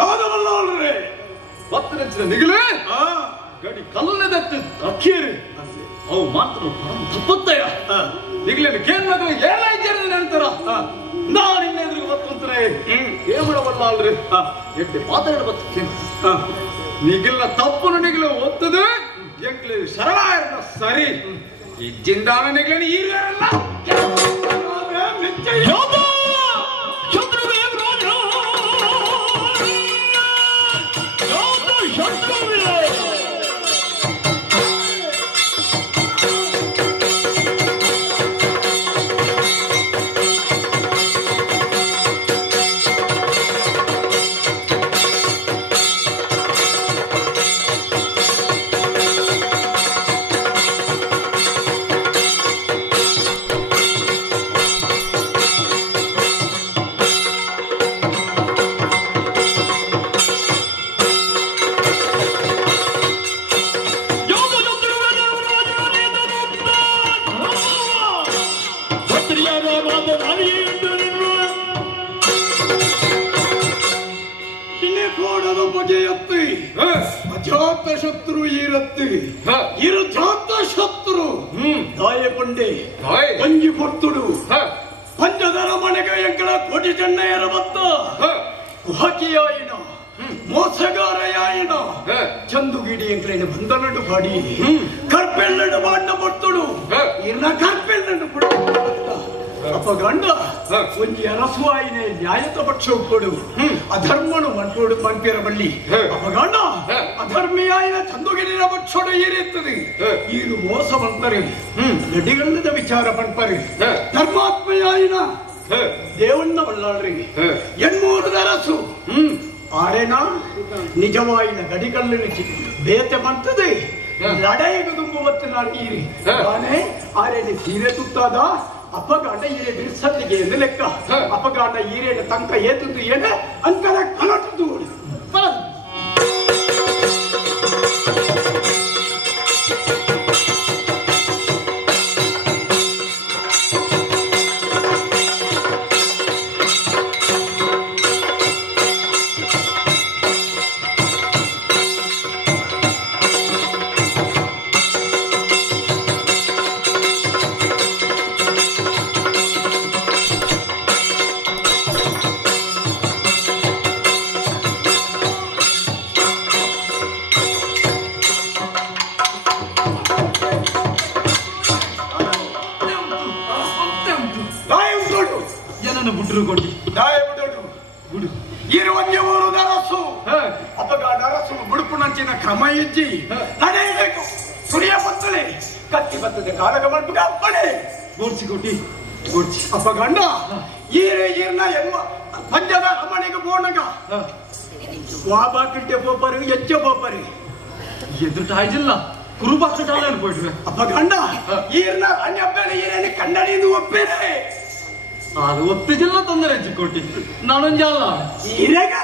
ಕಾದವಲ್ಲೇ ಪತ್ತನೆಚ್ಚಿನ ನಿಗಲೇ ಗಡಿ ಕಲ್ಲದತ್ತು ಅಕ್ಕೇರಿ ಅವು ಮಾತ್ರ ತಪ್ಪತ್ತಯ್ಯ ನಿಗಲೇನು ಕೇಂದ್ರ ಏನಾಯ್ತು ನಂತರ ನಾನು ಇನ್ನೆದುರಿಗೆ ಬತ್ತಂತಾರೆ ಏನ್ ಮಾಡಬಲ್ಲ ಅಲ್ರಿ ಎಡ್ಡೆ ಪಾತ್ರ ಬತ್ತ ನಿಗಿಲ್ಲ ತಪ್ಪನು ನಿಗಲು ಒತ್ತದು ಎಂಕ್ಲೆ ಶರಣ ಸರಿ ಇಜ್ಜಿಂದಾನ ನಿಗಲೇನು ಈರಲ್ಲ ಅಜಾತ ಶತ್ರು ಇರತ್ತೆ ಇರುಜಾತ ಶತ್ರು ದಾಯಕೊಂಡೆ ಪಂಜಿ ಕೊಟ್ಟುಡು ಪಂಚದರ ಮನೆಗೆ ಎಂಕಳ ಕೋಟಿ ಚೆನ್ನಯ್ಯರ ಬತ್ತ ಕುಹಕಿಯಾಯಿನ ಮೋಸಗಾರಯಾಯಿನ ಚಂದುಗಿಡಿ ಎಂಕಳೇನು ಬಂದನಡು ಬಾಡಿ ಕರ್ಪೆಲ್ಲಡು ಬಾಂಡ ಬರ್ತುಡು ಇನ್ನ ಕರ್ಪೆಲ್ಲಡು ಕೂಡ ಅಪಗಂಡ ಒಂಜಿ ಅರಸುವಾಯಿನೇ ನ್ಯಾಯತ ಪಕ್ಷ ಉಪ್ಪಡು ಅಧರ್ಮನು ಮನ್ಪೋಡು ಮನ್ಪೇರ ಬಳ್ಳಿ ಅಪಗಂಡ ಅಧರ್ಮಿಯಾಯಿನ ಚಂದುಗಿರಿನ ಪಕ್ಷೋಡು ಏರಿರ್ತದೆ ಈರು ಮೋಸವಂತರೆ ನಡಿಗಲ್ಲದ ವಿಚಾರ ಪಂಪರೆ ಧರ್ಮಾತ್ಮೆಯಾಯಿನ ದೇವಣ್ಣ ಬಲ್ಲಾಳ್ರಿ ಎನ್ಮೂರು ಅರಸು ಆರೇನ ನಿಜವಾಯಿನ ಗಡಿಗಲ್ಲಿನ ಬೇತೆ ಬಂತದೆ ಲಡಾಯಿಗೆ ತುಂಬುವತ್ತು ನಾನು ಈರಿ ನಾನೇ ಆರೇನೆ ಸೀರೆ ತುತ್ತಾದ ಅಪಗಾಂಡ ಈರೆ ಬಿರ್ಸಲ್ಲಿಗೆ ಎಂದು ಲೆಕ್ಕ ಅಪಗಾಂಡ ಈರೇನ ತಂಕ ಏತುದು ಏನ ಅಂಕಲ ಕಲಟದು ಕ್ರಮ ಇಜ್ಜಿ ನಡೆಯಬೇಕು ಸುರಿಯ ಬತ್ತಲೆ ಕತ್ತಿ ಬತ್ತದೆ ಕಾಲಗ ಮಾಡ್ಬಿಟ್ಟು ಅಪ್ಪಣೆ ಗೋಡ್ಸಿ ಕೊಟ್ಟಿ ಗೋಡ್ಸಿ ಅಪ್ಪಗಂಡ ಈರ್ನ ಎನ್ಮ ಪಂಜದ ಅಮ್ಮನಿಗೆ ಬೋಣಗ ವಾಬಾಕಿಟ್ಟೆ ಬೋಪರು ಎಚ್ಚ ಬೋಪರಿ ಎದುಟಾಯ್ಜಿಲ್ಲ ಕುರುಬಾಕಟಾಲ ಅನ್ಕೊಟ್ರೆ ಅಪ್ಪಗಂಡ ಈರ್ನ ಅನ್ಯಪ್ಪೇನೆ ಈರೇನು ಕನ್ನಡಿದು ಒಪ್ಪೇನೆ ಅದು ಒಪ್ಪಿದಿಲ್ಲ ತೊಂದರೆ ಚಿಕ್ಕೋಟಿ ನಾನೊಂಜಲ್ಲ ಈರೇಗ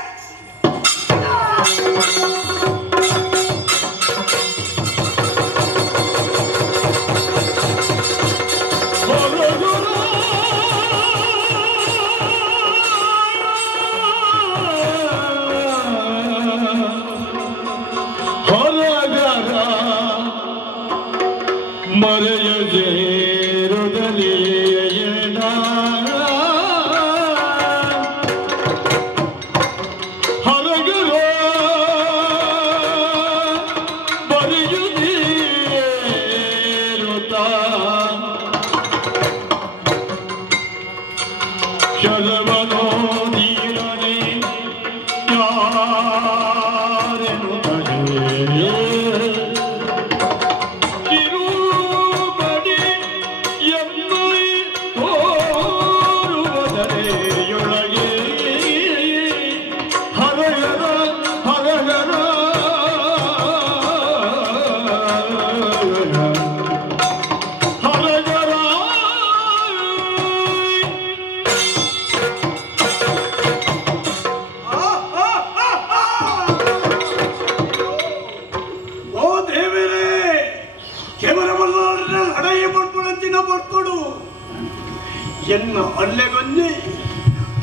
ಎನ್ನ ಅಲ್ಲೆಗೊನ್ನೆ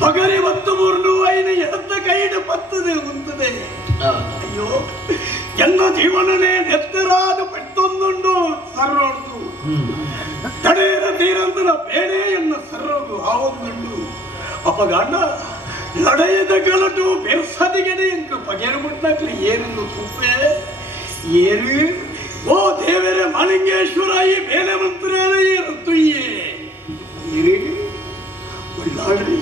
ಪಗರಿ 10 ಮೂರ್ನು ಐನ ಎತ್ತ ಕೈಡು ಪತ್ತದೆ ಎನ್ನ ಜೀವನನೇ ನೆತ್ತರಾದ ಪೆಟ್ಟೊಂದುಂಡು ಸರ್ರೋಡ್ದು ತಡೇರ ತೀರಂತನ ಬೇರೆ ಎನ್ನ ಸರ್ರೋದು ಆವೊಂದುಂಡು ಅಪಗಾಂಡ ಲಡೆಯದ ಗಲಟು ಬೆರ್ಸದಿಗೆನೆ ಎಂಕು ಪಗೆರು ಮುಟ್ನಕ್ಲಿ ಏನೆಂದು ತುಪ್ಪೆ ಏರು ಓ ದೇವರೇ ಮಾಲಿಂಗೇಶ್ವರ ಈ ಬೇಲೆ ಮಂತ್ರಾಲಯ ತುಯ್ಯೇ ಇರಿ ಬಲ್ಲಾಳ್ರಿ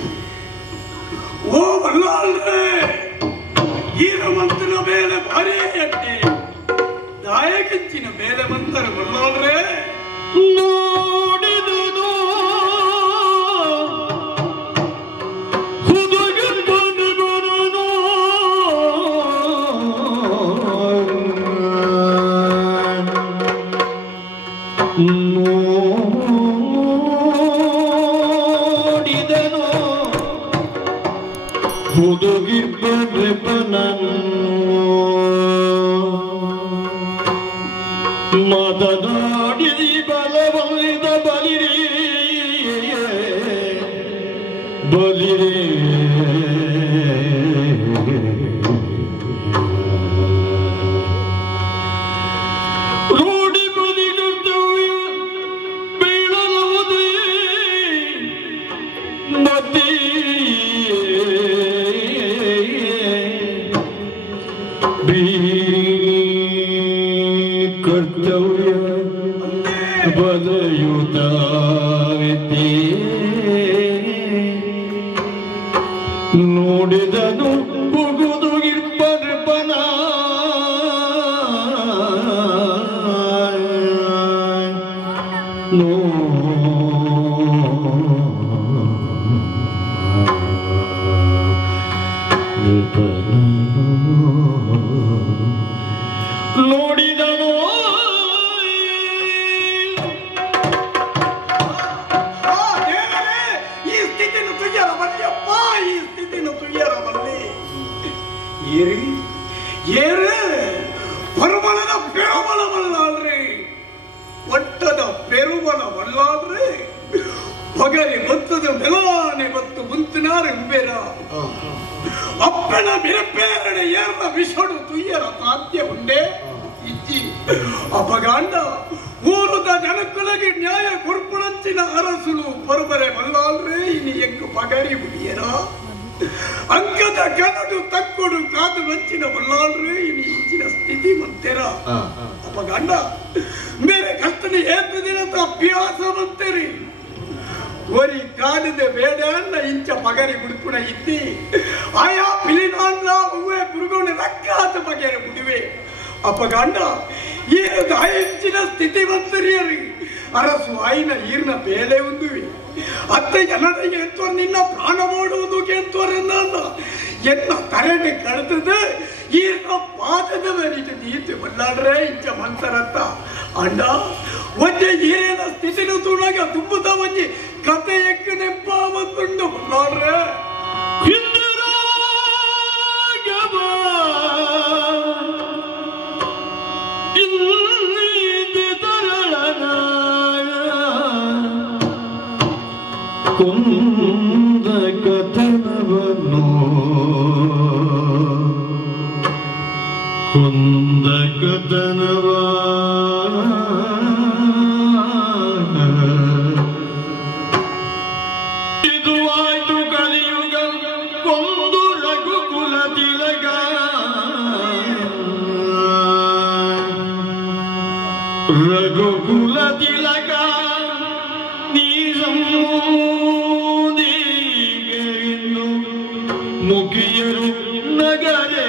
ಓ ಬಲ್ಲಾಳ್ರೆ ಈರ ಮಂತ್ರ ಬೇಲೆ ಭಾರಿ ಅಟ್ಟೆ ದಾಯಕಿಂಚಿನ ಬೇಲೆ ಮಂತ್ರ ಬಲ್ಲಾಳ್ರೆ ನೋಡಿದುದು ಮತನಾಡಿದಿ ಬಲವಲಿದ ಬಲಿರಿ ಬಲಿರಿ ರೂಢಿ ಬಲಿ ಕರ್ತವ್ಯ ಬೀಳಲುವುದೇ ಮತಿ ಕರ್ತವ್ಯ ಬಲಯುತಾವಿತೆ ನೋಡಿದನು ಹುಗುದು ಗಿರ್ಪರ್ಪನ ನೋಡಿದನು ಈ ಸ್ಥಿತಿಯನ್ನು ತುಯ್ಯರ ಬಲ್ಲಿಯಪ್ಪ ಈ ಸ್ಥಿತಿಯನ್ನು ತುಯ್ಯರ ಬಲ್ಲಿ ಏರಿ ಏರು ಪರಮಲದ ಪೆರುಮಲವಲ್ಲಾಳ್ರಿ ಒಟ್ಟದ ಪೆರುಮಲವಲ್ಲಾಳ್ರಿ ಪಗರಿ ಬತ್ತದ ಮೆಲಾನೆ ಬತ್ತು ಮುಂತಿನಾರ ಎಂಬೇರ ಅಪ್ಪನ ಮಿರಪೇರಡೆ ಏರ್ನ ವಿಷಡು ತುಯ್ಯರ ಸಾಧ್ಯ ಉಂಡೆ ಇಜ್ಜಿ ಅಪಗಾಂಡ ಊರುದ ಜನಕ್ಕಳಗೆ ನ್ಯಾಯ ಗುರುಪುಳಂಚಿನ ಅರಸುಲು ಪರಬರೆ ಮಲ್ಲಾಳ್ರೆ ಇನಿ ಎಂಕು ಪಗರಿ ಮುಡಿಯರ ಅಂಕದ ಕನಡು ತಕ್ಕೊಡು ಕಾದು ವಂಚಿನ ಮಲ್ಲಾಳ್ರೆ ಇನಿ ಇಂಚಿನ ಸ್ಥಿತಿ ಮಂತೆರ ಅಪಗಾಂಡ ಮೇರೆ ಕಷ್ಟನೆ ಏತ ದಿನದ ಅಭ್ಯಾಸ ಮಂತೆರಿ ಒರಿ ಕಾಡದೆ ಬೇಡ ಅನ್ನ ಇಂಚ ಪಗರಿ ಗುಡುಪುಣ ಇದ್ದಿ ಆಯಾ ಪಿಲಿನಾಂದ ಹೂವೆ ಪುರುಗೋಣೆ ರಕ್ಕಾತ ಪಗರಿ ಗುಡಿವೆ ಅಪಗಾಂಡ ಈ ದಾಯಿಂಚಿನ ಸ್ಥಿತಿ ಮಂತರಿಯರಿ ಅರಸು ಆಯ್ನ ಈರ್ನ ಬೇಲೆ ಉಂದುವಿ ಅತ್ತೆ ಜನರಿಗೆ ಎಂತೋ ನಿನ್ನ ಪ್ರಾಣ ಮಾಡುವುದು ಕೆಂತೋರನ್ನ ಎನ್ನ ತರೆನೆ ಕಳೆತದೆ ಈರ್ನ ಪಾದದ ಮೇಲಿಟ್ಟು ನೀತಿ ಬಲ್ಲಾಡ್ರೆ ಇಂಚ ಮಂತರತ್ತ ಅಂಡ ಒಂದೇ ಈರೇನ ಸ್ಥಿತಿನ ತುಣಗ ತುಂಬುತ್ತ ಒಂಜಿ ಕತೆ ಎಕ್ಕ ನೆಂಪ ಬಂದುಂಡು ಬಲ್ಲಾಡ್ರೆ ಕುಂದ ಕಥನವನ್ನು ಕುಂದ ಕಥನವ ಇದು ಆಯ್ತು ಕಲಿಯುಗ ಕೊಂದು ರಘುಕುಲ ತಿಲಗ ರಘುಕುಲ ತಿಲಗ ಮುಗಿಯರು ನಗರೆ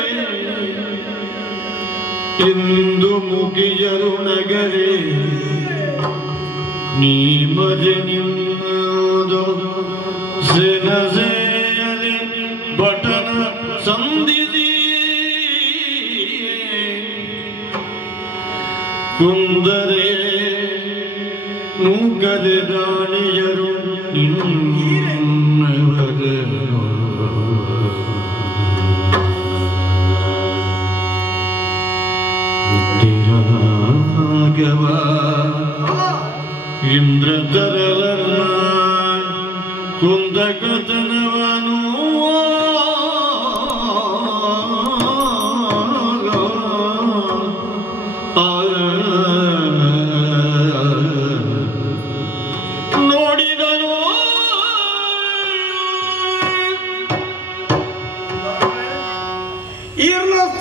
ಇಂದು ಮುಗಿಯರು ನಗರೆ ನೀ ಮಜೆ ನಿಮ್ಮದು ಸೆನಸೆಯಲಿ ಬಟನ ಸಂದಿದಿ ಕುಂದರೆ ನೂಕದೆ ರಾಣಿಯರು ರಾಘವ ಇಂದ್ರಧರಲರ್ನ ಕುಂದ ಕಥನವನು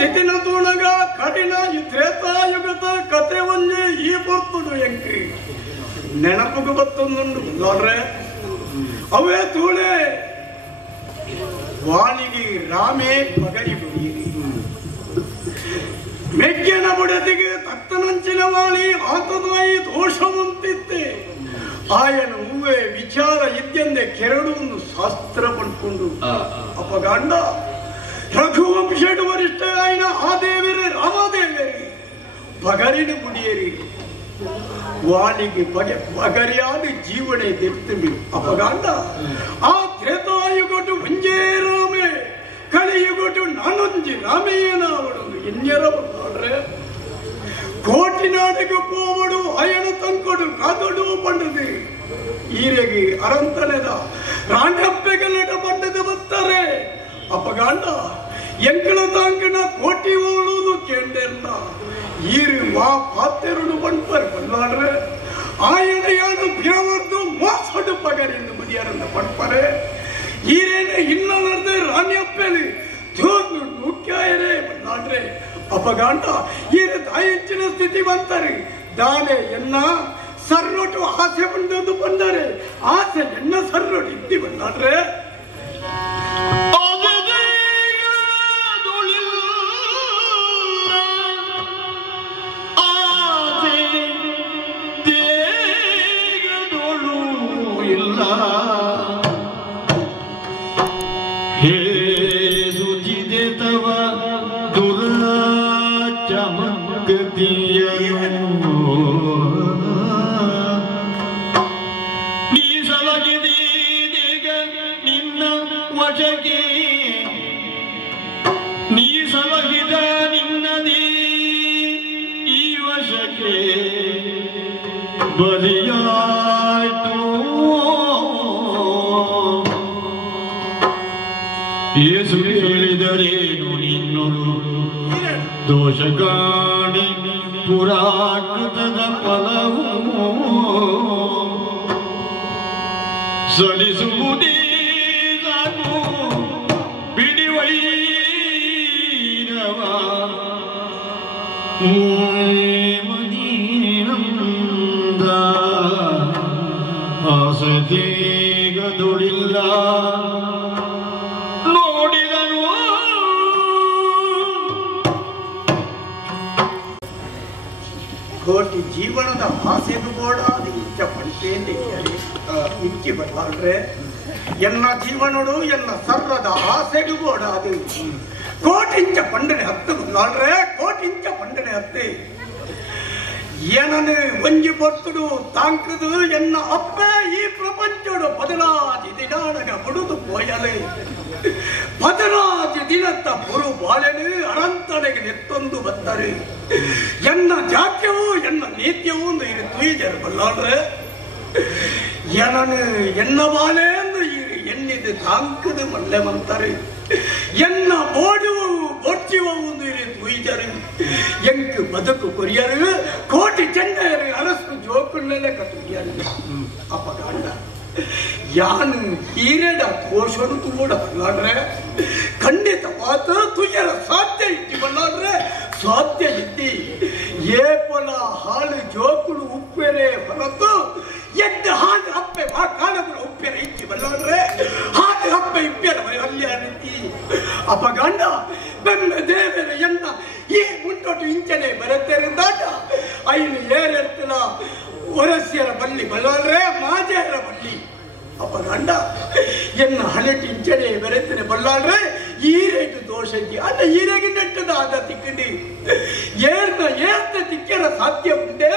ಸ್ಥಿತಿನ ತೂಣಗ ಕಡಿನ ಈ ತ್ರೇತಾಯುಗದ ಕತೆ ಒಂದೇ ಈ ಬರ್ತುಡು ಎಂಕ್ರಿ ನೆನಪುಗ ಬತ್ತೊಂದುಂಡು ನೋಡ್ರೆ ಅವೇ ತೂಳೆ ವಾಣಿಗೆ ರಾಮೇ ಪಗರಿ ಬುಡಿಯಿರಿ ಮೆಗ್ಗೆನ ಬುಡತಿಗೆ ತತ್ತನಂಚಿನ ವಾಣಿ ಆತದಾಯಿ ದೋಷವಂತಿತ್ತೆ ಆಯನ ಹೂವೇ ವಿಚಾರ ಇದ್ದಂದೆ ಕೆರಡು ಒಂದು ಶಾಸ್ತ್ರ ಪಡ್ಕೊಂಡು ಅಪಗಾಂಡ ರಘುವಂಶಡು ವರಿಷ್ಠ ಆಯ್ನ ಆ ದೇವರೇ ರಾಮದೇವರೇ ಪಗರಿನ ಬುಡಿಯರಿ ವಾಣಿಗೆ ಪಗರಿಯಾದ ಜೀವನೆ ದೆತ್ತುಂಡು ಅಪಗಾಂಡ ಆ ತ್ರೇತಾಯುಗೊಟ್ಟು ಒಂಜೇ ರಾಮೇ ಕಲಿಯುಗೊಟ್ಟು ನಾನೊಂಜಿ ರಾಮೇಯನಾವಡು ಎನ್ಯರ ನೋಡ್ರೆ ಕೋಟಿ ನಾಡಿಗೆ ಪೋವಡು ಅಯನ ತಂಕೊಡು ಕಾದೊಡು ಪಂಡದು ಈರೆಗೆ ಅರಂತನೆದ ರಾಂಡಪ್ಪೆಗಲಟ ಪಂಡದು ಬರ್ತಾರೆ ಅಪಗಾಂಡ ಎಂಕಳ ತಾಂಕಣ ಕೋಟಿ ಓಡುವುದು ಕೇಂದ್ರಲ್ಲ ಈರು ವಾ ಪಾತ್ರೆರು ಬಂಡ್ಪರ್ ಬಲ್ಲಾಡ್ರೆ ಆಯನ ಯಾನು ಬಿರವರ್ದು ಮೋಸಡು ಪಗರಿಂದ ಮುಡಿಯರನ್ನ ಪಡ್ಪರೆ ಈರೇನೆ ಇನ್ನ ನಡೆದ ರಾಣಿಯಪ್ಪೆಲಿ ತೋರ್ನು ಮುಖ್ಯಾಯರೇ ಬಲ್ಲಾಡ್ರೆ ಅಪಗಾಂಡ ಈರು ತಾಯಿಚ್ಚಿನ ಸ್ಥಿತಿ ಬಂತಾರೆ ದಾನೆ ಎನ್ನ ಸರ್ರೊಟ್ಟು ಆಸೆ ಬಂದದ್ದು ಬಂದರೆ ಆಸೆ ಎನ್ನ ಸರ್ರೊಟ್ಟು ಇದ್ದಿ ಬಲ್ಲಾಡ್ರೆ ಹೇ ಸುಚಿದೆ ತವ ದುರಾಚಮಗತಿಯನು ನೀ ಸಲಗಿದೀಗ ನಿನ್ನ ವಶಕ್ಕೆ ನೀ ಸಲಗಿದ ನಿನ್ನದೇ ಈ ವಶಕ್ಕೆ ಬಲಿಯಾಯ್ತು ಯೇಸು ಹೇಳಿದರೇನು ನಿನ್ನೊಳು ದೋಷ ಕಾಣಿ ಪುರಾಕೃತದ ಫಲವು ಸಲಿಸುವುದೇ ಸಾಕು ಬಿಡಿವೈರವ ಮನೀನಂದ ಆಸದೀಗದುಳಿಲ್ಲ ಕೋಟಿ ಜೀವನದ ಆಸೆಗೂ ಕೂಡ ಅದು ಇಚ್ಛ ಪಡ್ತೇನೆ ಇಚ್ಚಿ ಬಲ್ಲಾಡ್ರೆ ಎನ್ನ ಜೀವನಡು ಎನ್ನ ಸರ್ರದ ಆಸೆಗೂ ಕೂಡ ಅದು ಕೋಟಿಂಚ ಪಂಡನೆ ಹತ್ತು ಬಲ್ಲಾಡ್ರೆ ಕೋಟಿಂಚ ಪಂಡನೆ ಹತ್ತೆ ಏನನ್ನು ಒಂಜಿ ಬರ್ತುಡು ತಾಂಕದು ಎನ್ನ ಅಪ್ಪೆ ಈ ಪ್ರಪಂಚಡು 16 ದಿನಾಡಗ ಮುಡುದು ಪೋಯಲೆ 16 ದಿನತ್ತ ಪುರು ಬಾಳೆನು ಅನಂತನೆಗೆ ನೆತ್ತೊಂದು ಬತ್ತರೆ ಎನ್ನ ಜಾತ್ಯವೂ ಎನ್ನ ನೀತ್ಯವೂ ಒಂದು ಇರು ತುಯ್ಜರು ಬಲ್ಲಾಡ್ರೆ ಏನನು ಎನ್ನ ಬಾಳೆ ಎಂದು ಇರು ಎನ್ನಿದು ತಾಂಕದು ಮಲ್ಲೆ ಮಂತಾರೆ ಎನ್ನ ಓಡುವವು ಬೊಚ್ಚಿವವು ಒಂದು ಇರು ತುಯ್ಜರು ಎಂಕ್ ಬದುಕು ಕೊರಿಯರು ಕೋಟಿ ಚೆಂಡೆಯರು ಅರಸು ಜೋಕುಳ್ಳೆಲೆ ಕಟ್ಟುಗಿಯರು ಅಪಗಾಂಡ ಯಾನು ಹೀರೆಡ ದೋಷನು ಕೂಡ ಬಲ್ಲಾಡ್ರೆ ಖಂಡಿತವಾದ ತುಯ್ಯರ ಸಾಧ್ಯ ಇದ್ದಿ ಬಲ್ಲಾಡ್ರೆ ಸಾಧ್ಯ ಇದ್ದಿ ಏಪಲ ಹಾಲು ಜೋಕುಳು ಉಪ್ಪೆರೆ ಹೊರತು ಎಡ್ಡ ಹಾಲು ಹಪ್ಪೆ ಆ ಕಾಲಗಳ ಉಪ್ಪೆರೆ ಇಚ್ಚಿ ಬಲ್ಲಾಡ್ರೆ ಹಾಲು ಹಪ್ಪೆ ಇಪ್ಪೆರ ಅಲ್ಲಿ ರೀತಿ ಅಪಗಾಂಡ ಬೆನ್ನ ದೇವರ ಎನ್ನ ಈ ಮುಂಟೊಟ್ಟು ಇಂಚನೆ ಬರುತ್ತೇರಿಂದಾಟ ಐನು ಏರೆತ್ತಲ ಒರಸ್ಯರ ಬಲ್ಲಿ ಬಲ್ಲಾಡ್ರೆ ಮಾಜೆಯರ ಬಲ್ಲಿ ಅಪಗಾಂಡ ಎನ್ನ ಹಳೆಟಿ ಇಂಚನೆ ಬೆರೆತನೆ ಬಲ್ಲಾಡ್ರೆ ಈ ರೇಟು ದೋಷ ಇದ್ದಿ ಅಲ್ಲ ಈರೆಗೆ ನೆಟ್ಟದ ಆದ ತಿಕ್ಕಂಡಿ ಏರ್ತ ತಿಕ್ಕರ ಸಾಧ್ಯ ಉಂಡೆ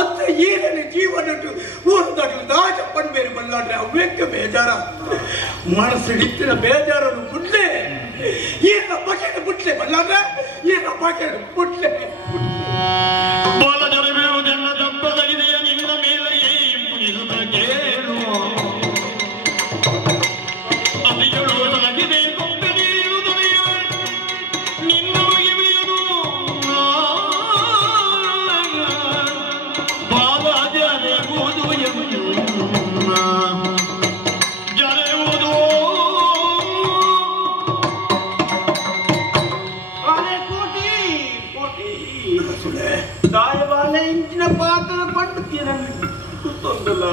ಅಂತ ಈರೇನು ಜೀವನಟ್ಟು ಊರ್ದಾಗಲು ದಾಟ ಪಂಡ್ಬೇರು ಬಲ್ಲಾಡ್ರೆ ಅವ್ಯಕ್ಕ ಬೇಜಾರ ಮನಸ್ಸಿಡಿತ್ತಿನ ಬೇಜಾರನ್ನು ಬಿಡ್ಲೆ ಈರ್ನ ಬಕೆಟ್ ಬಿಟ್ಲೆ ಬಲ್ಲಾಡ್ರೆ ಈರ್ನ ಬಕೆಟ್ ಬಿಟ್ಲೆ ಬಾಲಜರವಿರುವುದೆಲ್ಲ ತಪ್ಪದಗಿದೆಯ ನಿನ್ನ ಮೇಲೆ ಮುನಿಸುತ್ತ ಕೇಳು ಅದಿಯೊಳಗಿದೆ ಕೊಂಬೆದಿರುವುದನೆಯ ನಿನ್ನ ಇವೆಯನು ಬಾಲಜರೆವುದು ಎನ್ನ ಜರೆವುದು ದಾಯವಾಲೆ ಇಂಚಿನ ಪಾತ್ರ ಪಡ್ತೀರ ಗೊತ್ತೊಂದಲ್ಲ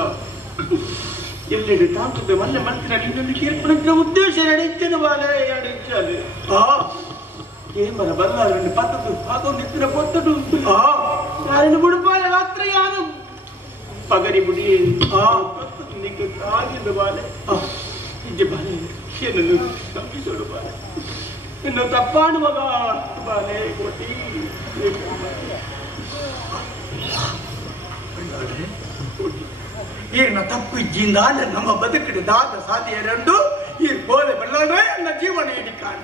ಎಲ್ಲೆಡೆ ತಾಂತದೆ ಮಲ್ಲೆ ಮಂತ್ರ ನಿನ್ನನ್ನು ಕೇಳ್ಕೊಂಡ ಉದ್ದೇಶ ನಡೆಯುತ್ತೇನೆ ಬಾಲೆ ನಡೆಯುತ್ತದೆ ಕೇಮರ ಬಲ್ಲಾರನ್ನು ಪತ್ತದು ಅದೊಂದಿತ್ತಿನ ಪೊತ್ತದು ಯಾರನ್ನು ಬಿಡುಬಾಲೆ ರಾತ್ರಿ ಯಾರು ಪಗರಿ ಬುಡಿ ಪತ್ತದು ನಿಕ್ಕೆ ಕಾಗಿಂದ ಬಾಲೆ ನಿಜ ಬಾಲೆ ಏನನ್ನು ನಂಬಿಸೋಡು ಬಾಲೆ ಇನ್ನು ತಪ್ಪಾಡುವಾಗ ಬಾಲೆ ಕೊಟ್ಟಿ ಈರ್ನ ತಪ್ಪು ಇಜ್ಜಿಂದ ನಮ್ಮ ಬದುಕಿನ ದಾದ ಸಾಧಿಯರೆಂದು ಈ ಬೋಲೆ ಬಲ್ಲಾಡ್ರೆ ನನ್ನ ಜೀವನ ಇಡಿ ಕಾಣ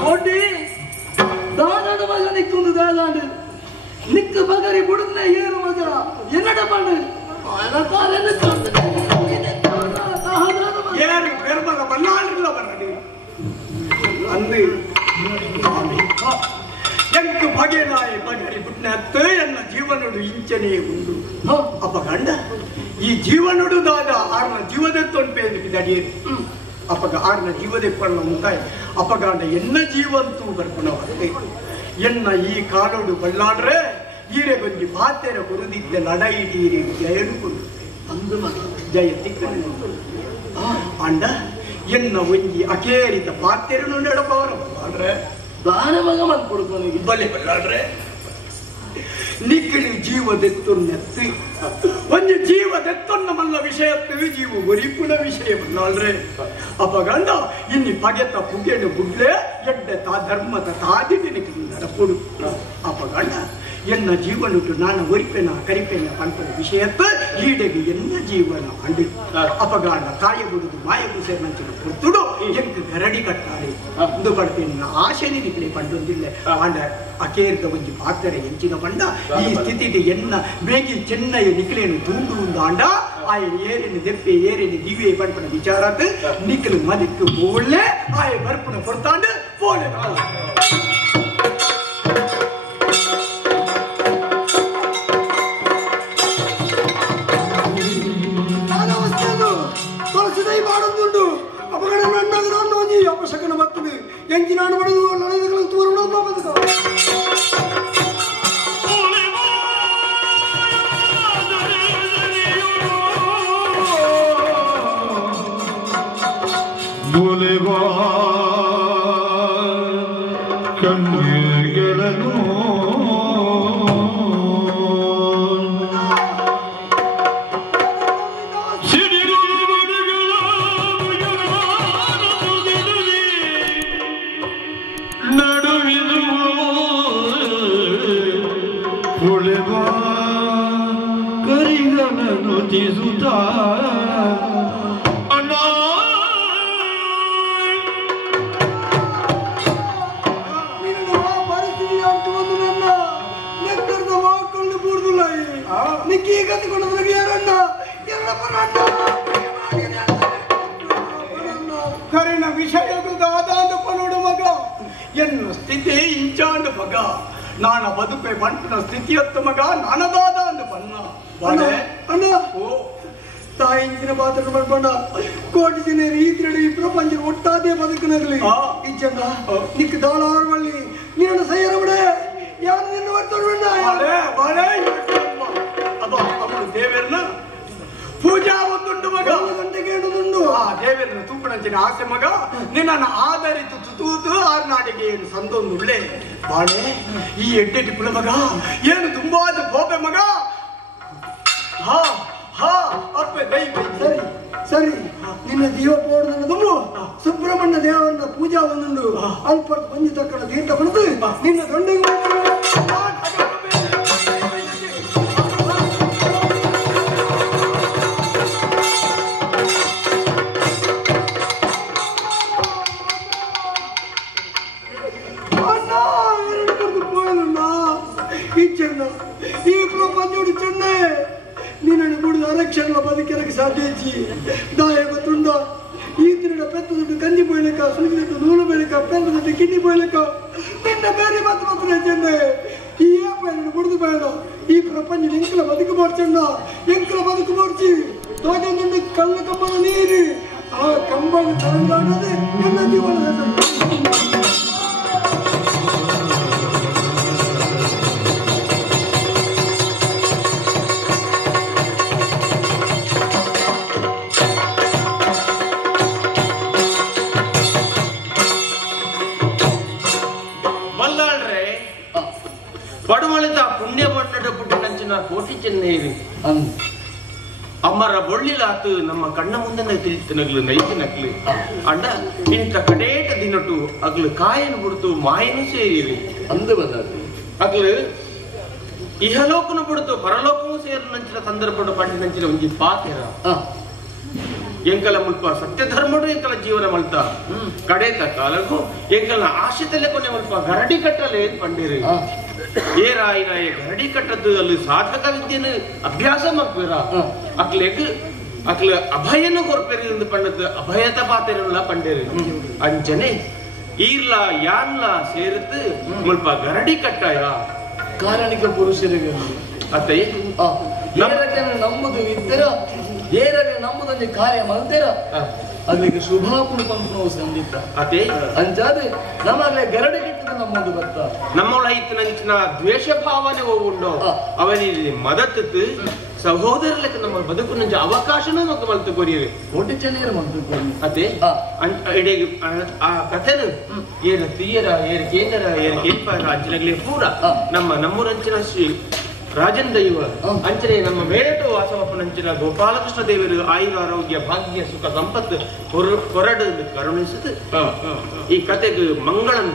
ಕೋಟಿ ದಾದಾಡು ಮಗ ನಿಕ್ಕೊಂದು ದಾದಾಡು ನಿಕ್ಕ ಬಗರಿ ಬುಡನ್ನ ಏರು ಮಗ என்னடா பண்ணு ஏறு பெருமக பண்ணாடுல வரடி அந்து எனக்கு ಬಗೆನಾಯಿ ಬಗರಿ ಬುಟ್ನತ್ತು ಎನ್ನ ಜೀವನಡು ಇಂಚನೆ ಉಂಡು ಅಪ್ಪ ಗಂಡ ಈ ಜೀವನಡು ದಾದ ಆರ್ನ ಜೀವದ ತೊಂಪೇದು ಬಿದಡಿಯೇರು ಅಪ್ಪಗ ಆರ್ನ ಜೀವದ ಪಣ್ಣ ಮುಖಾಯ್ ಅಪ್ಪಗಾಂಡ ಎನ್ನ ಜೀವಂತೂ ಬರ್ಪಣವಾಗುತ್ತೆ ಎನ್ನ ಈ ಕಾಲೋಡು ಬಳ್ಳಾಡ್ರೆ ಈರೆ ಬಂದು ಪಾತೆರ ಕೊರುದಿದ್ದ ಲಡೈಡೀರಿ ಜಯನುಕೊಂಡು ಅಂದು ಜಯ ತಿಕ್ಕನ ಅಂಡ ಎನ್ನ ಒಂಜಿ ಅಕೇರಿತ ಪಾತೆರನು ನಡಪವರ ಬಳ್ಳಾಡ್ರೆ ದಾನ ಮಗ ಮನ್ ಕೊಡ್ಕೊನಿಗೆ ಬಲೆ ಬಳ್ಳಾಡ್ರೆ ನಿಕ್ಕಳಿ ಜೀವದೆತ್ತೊನ್ನೆತ್ತಿ ಒಂದು ಜೀವದೆತ್ತೊನ್ನ ಮಲ್ಲ ವಿಷಯತ್ತು ಜೀವ ಒರಿಪುಣ ವಿಷಯ ಬಳ್ಳಾಡ್ರೆ ಅಪಗಂಡ ಇನ್ನಿ ಪಗೆತ ಪುಗೆಡು ಬುಡ್ಲೆ ಎಡ್ಡೆ ತಾ ಧರ್ಮದ ತಾದಿಗೆ ನಿಕ್ಕಲಿ ನಡಪುಡು ಅಪಗಂಡ ಎನ್ನ ಜೀವನಟ್ಟು ನಾನು ಒರಿಪೆನ ಕರಿಪೆನ ಪಂಪನ ವಿಷಯತ್ತು ಈಡೆಗೆ ಎನ್ನ ಜೀವನ ಅಂಡಿ ಅಪಗಾಂಡ ತಾಯ ಬಿಡುದು ಮಾಯ ಪುಸೆ ಮಂಚಿನ ಪುತ್ತುಡು ಎಂಕ ಗರಡಿ ಕಟ್ಟಾಡಿ ಒಂದು ಪಡ್ತೇನೆ ಆಶೆ ನಿಕ್ಲಿ ಪಂಡೊಂದಿಲ್ಲ ಆಂಡ ಅಕೇರ್ದ ಒಂಜಿ ಪಾತ್ರೆ ಎಂಚಿನ ಪಂಡ ಈ ಸ್ಥಿತಿಗೆ ಎನ್ನ ಬೇಗಿ ಚೆನ್ನಯ ನಿಕ್ಲೇನು ತೂಂಡು ಒಂದು ಆಂಡ ಆಯ ಏರಿನ ದೆಪ್ಪೆ ಏರಿನ ದಿವ್ಯ ಪಂಪನ ವಿಚಾರದ್ದು ನಿಕ್ಲು ಮದಿಕ್ಕು ಬೋಳ್ಳೆ ಆಯ ಬರ್ಪುನ ಕೊಡ್ತಾಂಡು ಪೋಲೆ ಅಪಶಕನ ಬರ್ತದೆ ಎಂಜಿನ ಬಡದು ನಡೆದುಗಳನ್ನು ತೋರು ಬದುಕ ಬೋಲೆವಾ ಕಣ್ಣುಗಳನ್ನು ಕರಿಗಳನ್ನು ತಿಸುತ್ತ ಕರಿನ ವಿಷಯಗಳು ದಾದಾಂದು ಪನೋಡು ಮಗ ಎನ್ನ ಸ್ಥಿತಿ ಇಂಚಾಂಡು ಮಗ ನಾನ ಬದುಕೆ ಬಂಟನ ಸ್ಥಿತಿಯತ್ತು ಮಗ ನಾನದಾದ ಅಂದು ಬನ್ನ ಅಣ್ಣ ಓ ತಾಯಿಂಚಿನ ಪಾತ್ರ ಮಾಡ್ಕೊಂಡ ಕೋಟಿ ಜನ ರೀತಿ ಪ್ರಪಂಚ ಒಟ್ಟಾದೇ ಬದುಕಿನಾಗಲಿ ಇಜ್ಜಂಗ ನಿಕ್ ದಾಳಾರ್ವಳ್ಳಿ ನೀನು ಸೈಯರ ಬಿಡೆ ಯಾರು ನಿನ್ನ ಬರ್ತೋಡ ಅಮ್ಮ ದೇವೇರ್ನ ಪೂಜಾ ಒಂದುಂಟು ಮಗ ಗಂಟೆಗೆ ಹೇಳುದುಂಡು ಆ ದೇವೇರನ ತೂಪಣಂಚಿನ ಆಸೆ ಮಗ ನಿನ್ನನ್ನು ಆಧರಿತು ತೂತು ಆರ್ನಾಡಿಗೆ ಏನು ಸಂದೊಂದುಳ್ಳೆ ಬಾಳೆ ಈ ಎಡ್ಡೆಟ್ಟಿ ಪುಳ ಮಗ ಏನು ತುಂಬಾದ ಗೋಪೆ ಮಗ ಹಾ ಹಾ ಅಪ್ಪೆ ದೈ ಸರಿ ಸರಿ ನಿನ್ನ ಜೀವ ಪೋಡದನ್ನು ತುಂಬು ಸುಬ್ರಹ್ಮಣ್ಯ ದೇವರನ್ನ ಪೂಜಾ ಒಂದುಂಡು ಅಲ್ಪ ಬಂಜಿ ತಕ್ಕಳ ತೀರ್ಥ ಪಡೆದು ನಿನ್ನ ದೊಡ್ಡ ಈ ಪ್ರಪಂಚೋಡು ಚೆನ್ನ ನೀನನ್ನು ಬಿಡುದು ಅರಕ್ಷಣ ಬದುಕಿರಕ್ಕೆ ಸಾಧ್ಯ ದಾಯ ಗೊತ್ತುಂಡ ಈ ತಿರುಡ ಪೆತ್ತದೊಡ್ಡು ಕಂಜಿ ಬೀಳಕ ಸುಲಿದೊಡ್ಡು ನೂಲು ಬೀಳಕ ಪೆತ್ತದೊಡ್ಡು ಕಿನ್ನಿ ಬೀಳಕ ನಿನ್ನ ಬೇರೆ ಮಾತ್ರ ಚೆನ್ನ ಈ ಏಪನ್ನು ಬಿಡುದು ಬೇಡ ಈ ಪ್ರಪಂಚ ಎಂಕಲ ಬದುಕು ಮಾಡ್ಚಣ್ಣ ಎಂಕಲ ಬದುಕು ಮಾಡ್ಚಿ ತೋಜೊಂದು ಕಳ್ಳ ಕಮ್ಮನ ನೀರು ಆ ಕಂಬಳ ತರಂಗಾಡದೆ ನನ್ನ ಜೀವನದ ಪಡುವಳಿತ ಪುಣ್ಯ ಬಣ್ಣದ ಪುಟ್ಟಿನಂಚಿನ ಕೋಟಿ ಚೆನ್ನೈರಿ ಅಮ್ಮರ ಬೊಳ್ಳಿಲಾತು ನಮ್ಮ ಕಣ್ಣ ಮುಂದೆ ತಿಳಿತನಗ್ಲು ನೈತಿನಗ್ಲು ಅಂಡ ಇಂಥ ಕಡೇಟ ದಿನಟು ಅಗ್ಲು ಕಾಯನು ಬಿಡ್ತು ಮಾಯನು ಸೇರಿರಿ ಅಂದು ಬಂದದ್ದು ಅಗ್ಲು ಇಹಲೋಕನು ಬಿಡ್ತು ಪರಲೋಕನು ಸೇರಿ ನಂಚಿನ ಸಂದರ್ಭ ಪಂಡಿನಂಚಿನ ಒಂಜಿ ಪಾತೆರ ಎಂಕಲ ಮುಲ್ಪ ಸತ್ಯ ಧರ್ಮಡು ಎಂಕಲ ಜೀವನ ಮಲ್ತ ಕಡೇತ ಕಾಲಗೂ ಎಂಕಲ್ನ ಆಶೆತಲ್ಲೇ ಕೊನೆ ಮುಲ್ಪ ಗರಡಿ ಕಟ್ಟಲೆ ಪಂಡಿರಿ ಏರಾಯಿನ ಗರಡಿ ಕಟ್ಟದ್ದು ಅಲ್ಲಿ ಸಾಧಕ ವಿದ್ಯೆನ ಅಭ್ಯಾಸ ಮಾಡ್ಬೇರ ಅಕ್ಲ ಅಭಯನ ಕೊರ್ಪೆರಿ ಪಂಡದ್ದು ಅಭಯತ ಪಾತೆರಲ್ಲ ಪಂಡೇರಿ ಅಂಚನೆ ಈರ್ಲ ಯಾನ್ಲ ಸೇರಿತು ಮುಲ್ಪ ಗರಡಿ ಕಟ್ಟಾಯ ಕಾರಣಿಕ ಪುರುಷರಿಗೆ ಅತ್ತೆ ನಂಬುದು ಇದ್ದರ ಏರಗೆ ನಂಬುದೊಂದು ಕಾರ್ಯ ಮಲ್ತೆರ ಅದಕ್ಕೆ ಶುಭಾಪುಣ ಪಂಪನವು ಸಂದಿತ್ತ ಅದೇ ಅಂಚಾದೆ ನಮ್ಮಲ್ಲೇ ಗರಡಿ ಕೆಟ್ಟದ ನಮ್ಮದು ಬರ್ತ ನಮ್ಮೊಳ ಇತ್ತಿನ ದ್ವೇಷ ಭಾವನೆ ಉಂಡು ಅವನಿಗೆ ಮದತ್ತು ಸಹೋದರಕ್ಕೆ ನಮ್ಮ ಬದುಕು ನಂಜ ಅವಕಾಶನೂ ನಮಗೆ ಮಲ್ತು ಕೊರಿಯರು ಕೋಟಿ ಚೆನ್ನೈರ ಮಲ್ತು ಕೊರಿ ಅದೇ ಇಡೀ ಆ ಕಥೆನು ಏರು ತೀಯರ ಏರು ಕೇಂದ್ರ ಏರು ಕೇಳ್ಪಾರ ಅಂಚನೆಗಳೇ ಪೂರ ನಮ್ಮೂರಂಚಿನ ಶ್ರೀ ರಾಜನ್ ದೈವ ಅಂಚನೆ ನಮ್ಮ ಮೇಳಟು ವಾಸವಪ್ಪನಂಚಿನ ಗೋಪಾಲಕೃಷ್ಣ ದೇವರು ಆಯುರ ಆರೋಗ್ಯ ಭಾಗ್ಯ ಸುಖ ಸಂಪತ್ತು ಹೊರಡು ಕರುಣಿಸಿದು ಈ ಕತೆಗೆ ಮಂಗಳನ್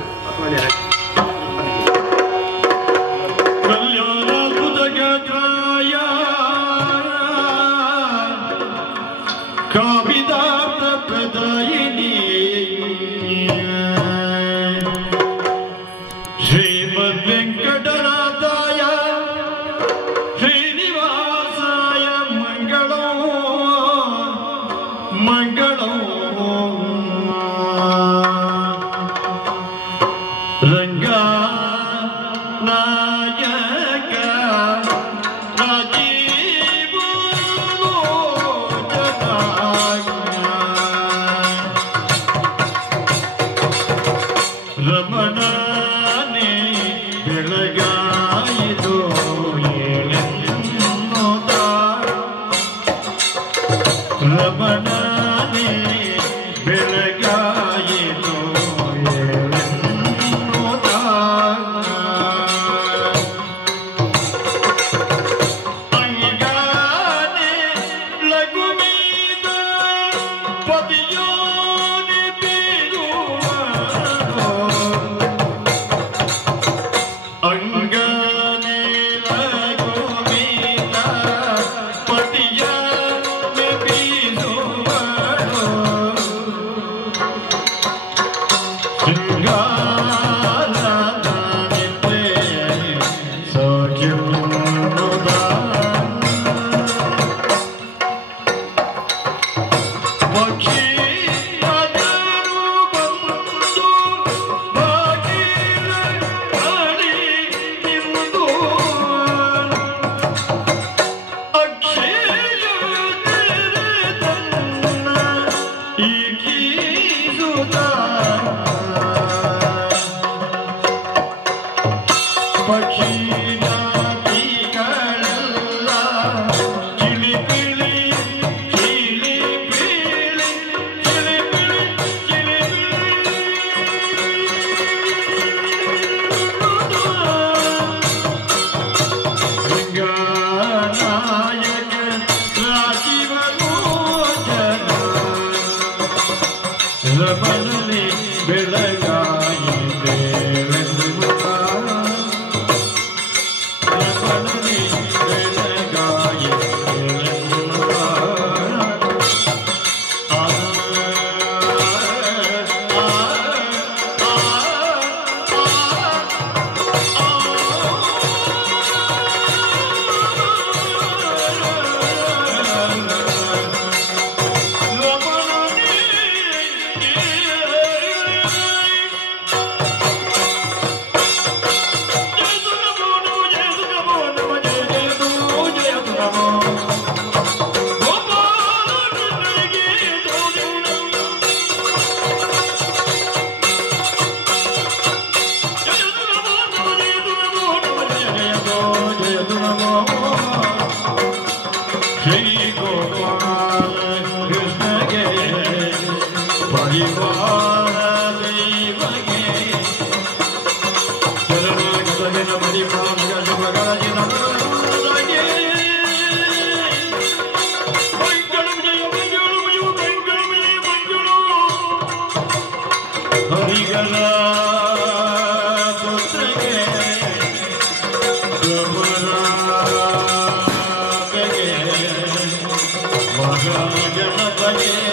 ಭಜೆ